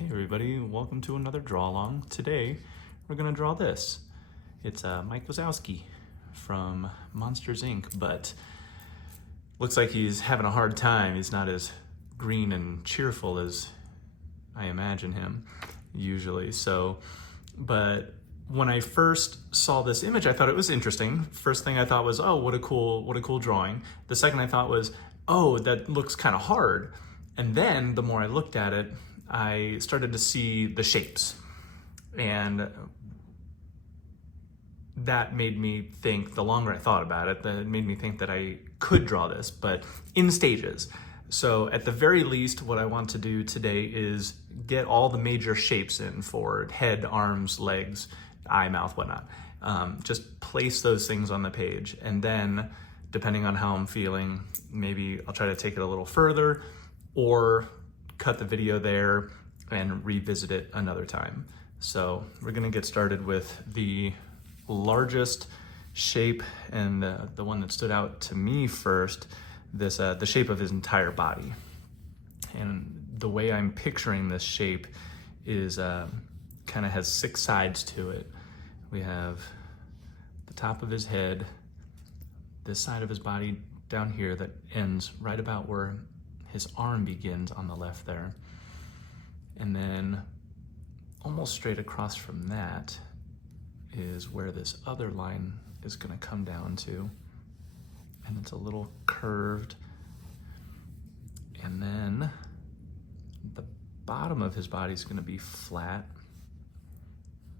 Hey everybody, welcome to another draw along. Today we're gonna draw this. It's Mike Wazowski from Monsters Inc., but looks like he's having a hard time. He's not as green and cheerful as I imagine him usually. But when I first saw this image, I thought it was interesting. First thing I thought was, oh, what a cool drawing. The second I thought was, oh, that looks kind of hard. And then the more I looked at it, I started to see the shapes, and that made me think, the longer I thought about it, that it made me think that I could draw this, but in stages. So at the very least, what I want to do today is get all the major shapes in for head, arms, legs, eye, mouth, whatnot. Just place those things on the page, and then depending on how I'm feeling, maybe I'll try to take it a little further or cut the video there and revisit it another time. So we're gonna get started with the largest shape, and the one that stood out to me first, the shape of his entire body. And the way I'm picturing this shape is kind of has 6 sides to it. We have the top of his head, this side of his body down here that ends right about where his arm begins on the left there. And then almost straight across from that is where this other line is gonna come down to. And it's a little curved. And then the bottom of his body is gonna be flat.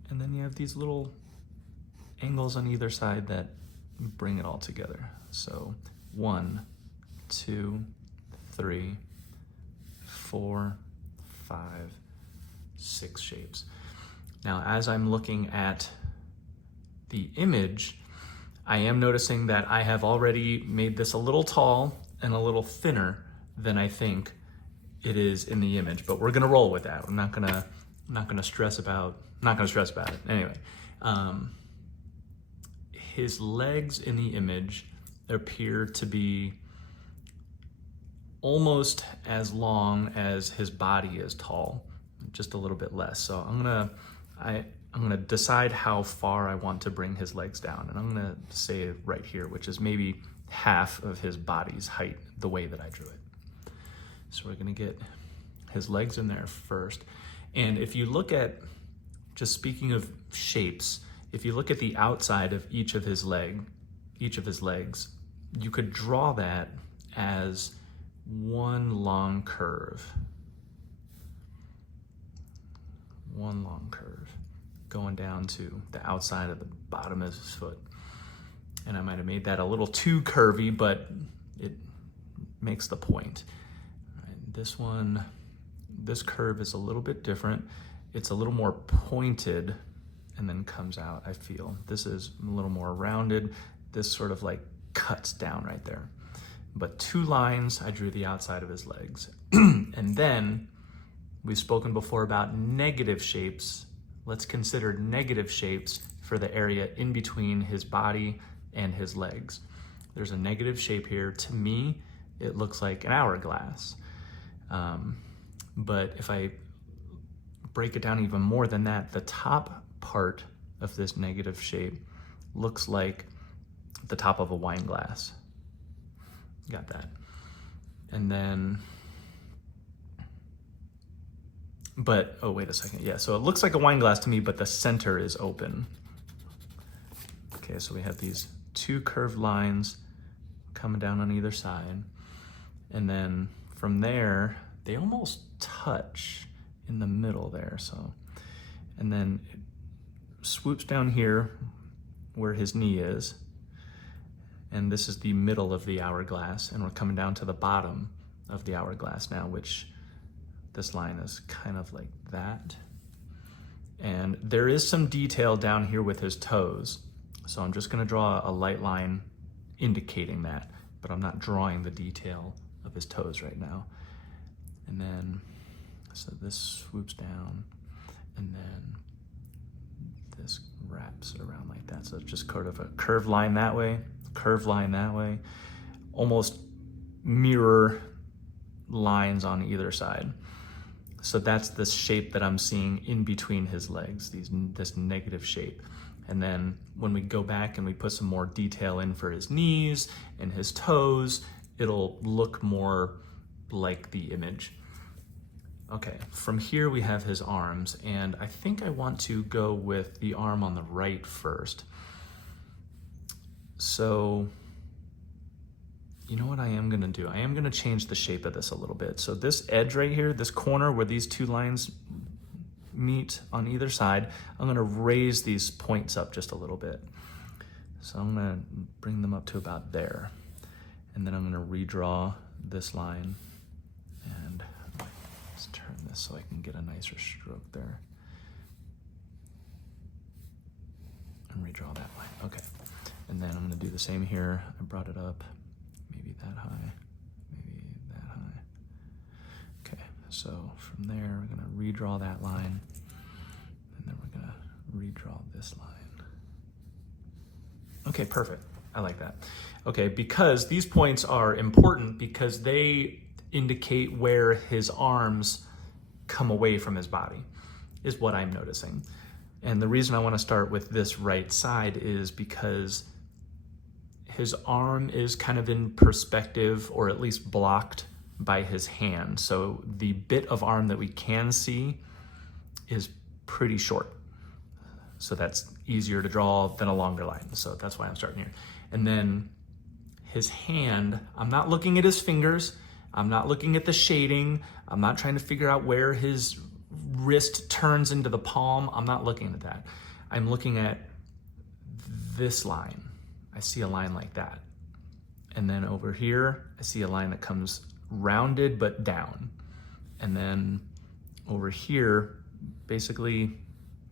And then you have these little angles on either side that bring it all together. So 1, 2, 3, 4, 5, 6 shapes. Now, as I'm looking at the image, I am noticing that I have already made this a little tall and a little thinner than I think it is in the image, but we're gonna roll with that. I'm not gonna stress about it. Anyway, his legs in the image appear to be almost as long as his body is tall, just a little bit less. So I'm gonna decide how far I want to bring his legs down, and I'm gonna say it right here, which is maybe half of his body's height, the way that I drew it. So we're gonna get his legs in there first. And if you look at, just speaking of shapes, if you look at the outside of each of his legs, you could draw that as one long curve. One long curve going down to the outside of the bottom of his foot. And I might have made that a little too curvy, but it makes the point. Right, this curve is a little bit different. It's a little more pointed and then comes out, I feel. This is a little more rounded. This sort of like cuts down right there. But 2 lines, I drew the outside of his legs. And then we've spoken before about negative shapes. Let's consider negative shapes for the area in between his body and his legs. There's a negative shape here. To me, it looks like an hourglass. But if I break it down even more than that, the top part of this negative shape looks like the top of a wine glass. Got that. And then, but, oh, wait a second. Yeah, so it looks like a wine glass to me, but the center is open. Okay, so we have these 2 curved lines coming down on either side. And then from there, they almost touch in the middle there. So, and then it swoops down here where his knee is. And this is the middle of the hourglass, and we're coming down to the bottom of the hourglass now, which this line is kind of like that. And there is some detail down here with his toes. So I'm just gonna draw a light line indicating that, but I'm not drawing the detail of his toes right now. And then, so this swoops down, and then this wraps around like that. So it's just kind of a curved line that way, curved line that way, almost mirror lines on either side. So that's the shape that I'm seeing in between his legs, this negative shape. And then when we go back and we put some more detail in for his knees and his toes, it'll look more like the image. Okay, from here we have his arms, and I think I want to go with the arm on the right first. So, you know what I am gonna do? I am gonna change the shape of this a little bit. So this edge right here, this corner where these two lines meet on either side, I'm gonna raise these points up just a little bit. So I'm gonna bring them up to about there. And then I'm gonna redraw this line, and let's turn this so I can get a nicer stroke there. And redraw that line, okay. And then I'm gonna do the same here. I brought it up, maybe that high, maybe that high. Okay, so from there, we're gonna redraw that line, and then we're gonna redraw this line. Okay, perfect, I like that. Okay, because these points are important because they indicate where his arms come away from his body, is what I'm noticing. And the reason I wanna start with this right side is because his arm is kind of in perspective, or at least blocked by his hand. So the bit of arm that we can see is pretty short. So that's easier to draw than a longer line. So that's why I'm starting here. And then his hand, I'm not looking at his fingers. I'm not looking at the shading. I'm not trying to figure out where his wrist turns into the palm. I'm not looking at that. I'm looking at this line. I see a line like that. And then over here, I see a line that comes rounded but down. And then over here, basically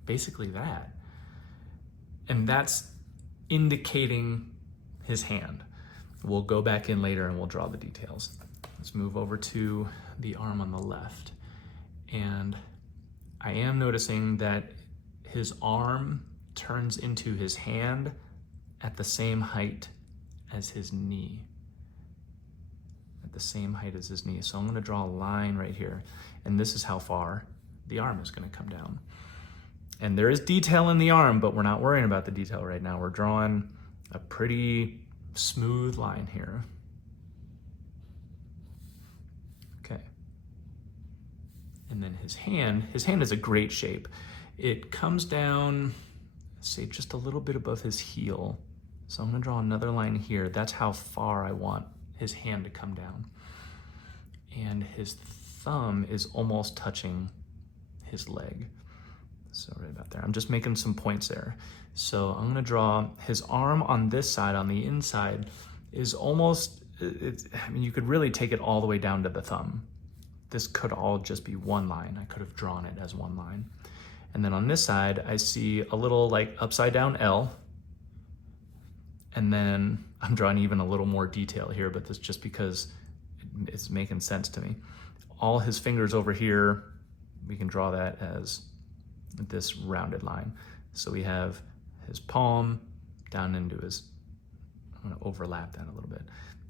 that. And that's indicating his hand. We'll go back in later and we'll draw the details. Let's move over to the arm on the left. And I am noticing that his arm turns into his hand at the same height as his knee. At the same height as his knee. So I'm gonna draw a line right here. And this is how far the arm is gonna come down. And there is detail in the arm, but we're not worrying about the detail right now. We're drawing a pretty smooth line here. Okay. And then his hand is a great shape. It comes down, say, just a little bit above his heel. So I'm gonna draw another line here. That's how far I want his hand to come down. And his thumb is almost touching his leg. So right about there. I'm just making some points there. So I'm gonna draw his arm on this side, on the inside, is almost, I mean, you could really take it all the way down to the thumb. This could all just be one line. I could have drawn it as one line. And then on this side, I see a little like upside down L. And then I'm drawing even a little more detail here, but that's just because it's making sense to me. All his fingers over here, we can draw that as this rounded line. So we have his palm down into his, I'm gonna overlap that a little bit.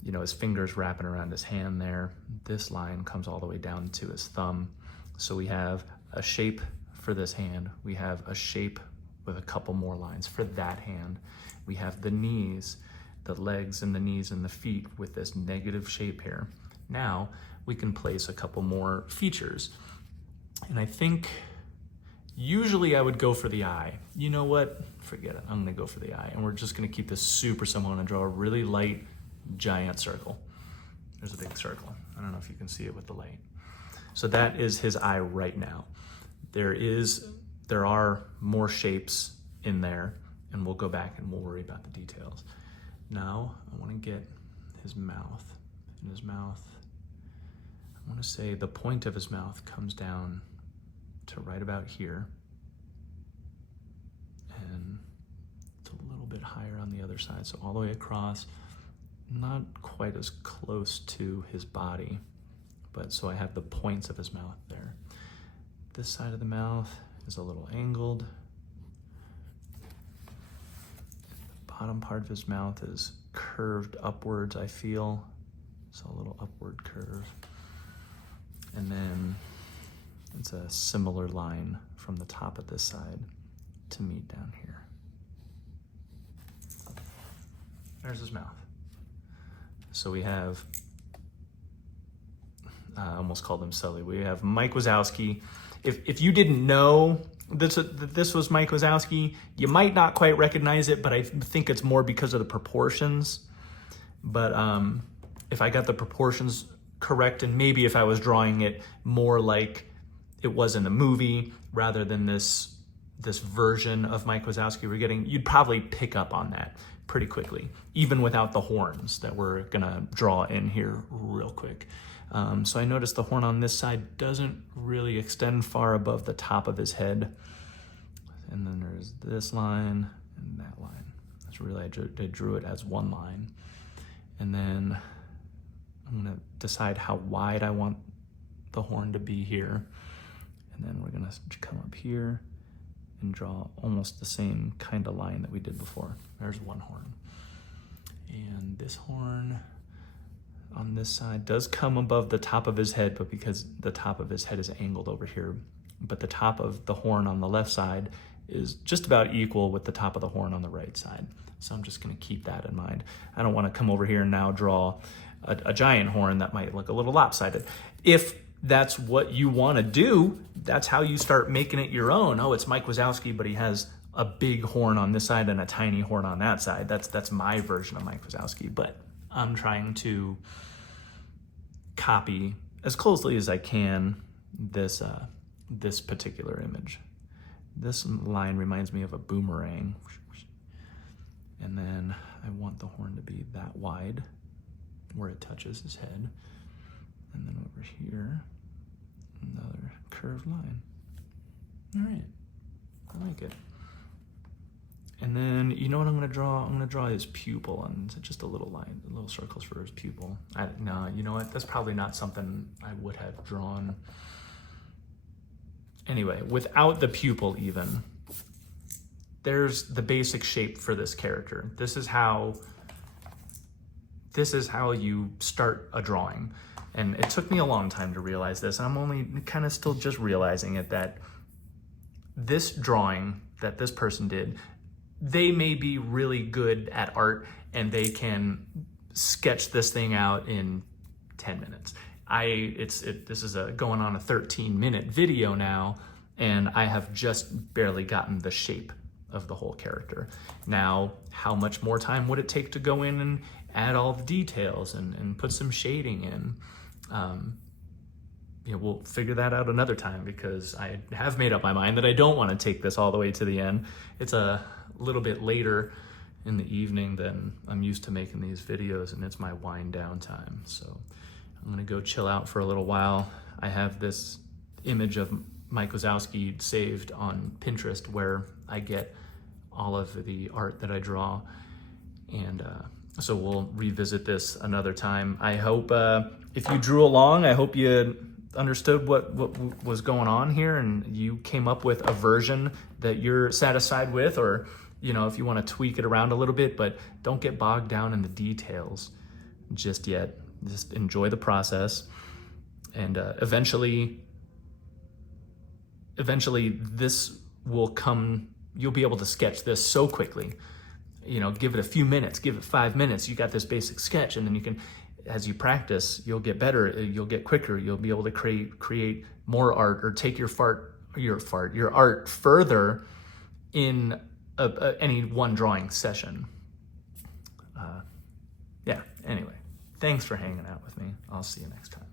You know, his fingers wrapping around his hand there. This line comes all the way down to his thumb. So we have a shape for this hand. We have a shape with a couple more lines for that hand. We have the knees, the legs and the knees and the feet with this negative shape here. Now we can place a couple more features. And I think usually I would go for the eye. You know what? Forget it. I'm gonna go for the eye. And we're just gonna keep this super simple. I'm gonna draw a really light, giant circle. There's a big circle. I don't know if you can see it with the light. So that is his eye right now. There are more shapes in there, and we'll go back and we'll worry about the details. Now I wanna get his mouth. In his mouth, I wanna say the point of his mouth comes down to right about here. And it's a little bit higher on the other side, so all the way across, not quite as close to his body, but so I have the points of his mouth there. This side of the mouth is a little angled. The bottom part of his mouth is curved upwards, I feel. So a little upward curve. And then It's a similar line from the top of this side to meet down here. There's his mouth. So we have, I almost called him Sully. We have Mike Wazowski. If you didn't know this was Mike Wazowski, you might not quite recognize it, but I think it's more because of the proportions. But if I got the proportions correct, and maybe if I was drawing it more like it was in the movie rather than this version of Mike Wazowski we're getting, you'd probably pick up on that pretty quickly, even without the horns that we're gonna draw in here real quick. So I noticed the horn on this side doesn't really extend far above the top of his head. And then there's this line and that line. That's really, I drew it as one line. And then I'm gonna decide how wide I want the horn to be here. And then we're gonna come up here and draw almost the same kind of line that we did before. There's one horn. And this horn on this side does come above the top of his head, but because the top of his head is angled over here, but the top of the horn on the left side is just about equal with the top of the horn on the right side. So I'm just gonna keep that in mind. I don't wanna come over here and now draw a giant horn that might look a little lopsided. If that's what you wanna do, that's how you start making it your own. Oh, it's Mike Wazowski, but he has a big horn on this side and a tiny horn on that side. That's my version of Mike Wazowski, but I'm trying to copy as closely as I can this particular image. This line reminds me of a boomerang. And then I want the horn to be that wide where it touches his head. And then over here, another curved line. All right, I like it. And then, you know what I'm gonna draw? I'm gonna draw his pupil and just a little line, little circles for his pupil. No, you know what? That's probably not something I would have drawn. Anyway, without the pupil even, there's the basic shape for this character. This is how you start a drawing. And it took me a long time to realize this, and I'm only kind of still just realizing it, that this drawing that this person did, they may be really good at art and they can sketch this thing out in 10 minutes. This is going on a 13-minute video now, and I have just barely gotten the shape of the whole character. Now, how much more time would it take to go in and add all the details and put some shading in? We'll figure that out another time, because I have made up my mind that I don't want to take this all the way to the end. It's a little bit later in the evening than I'm used to making these videos, and it's my wind down time. So I'm gonna go chill out for a little while. I have this image of Mike Wazowski saved on Pinterest where I get all of the art that I draw. And so we'll revisit this another time. I hope if you drew along, I hope you understood what was going on here and you came up with a version that you're satisfied with, or if you want to tweak it around a little bit, but don't get bogged down in the details just yet. Just enjoy the process, and eventually this will come. You'll be able to sketch this so quickly. Give it a few minutes, give it 5 minutes. You got this basic sketch, and then you can, as you practice, you'll get better, you'll get quicker, you'll be able to create more art, or take your art further in any one drawing session. Anyway, thanks for hanging out with me. I'll see you next time.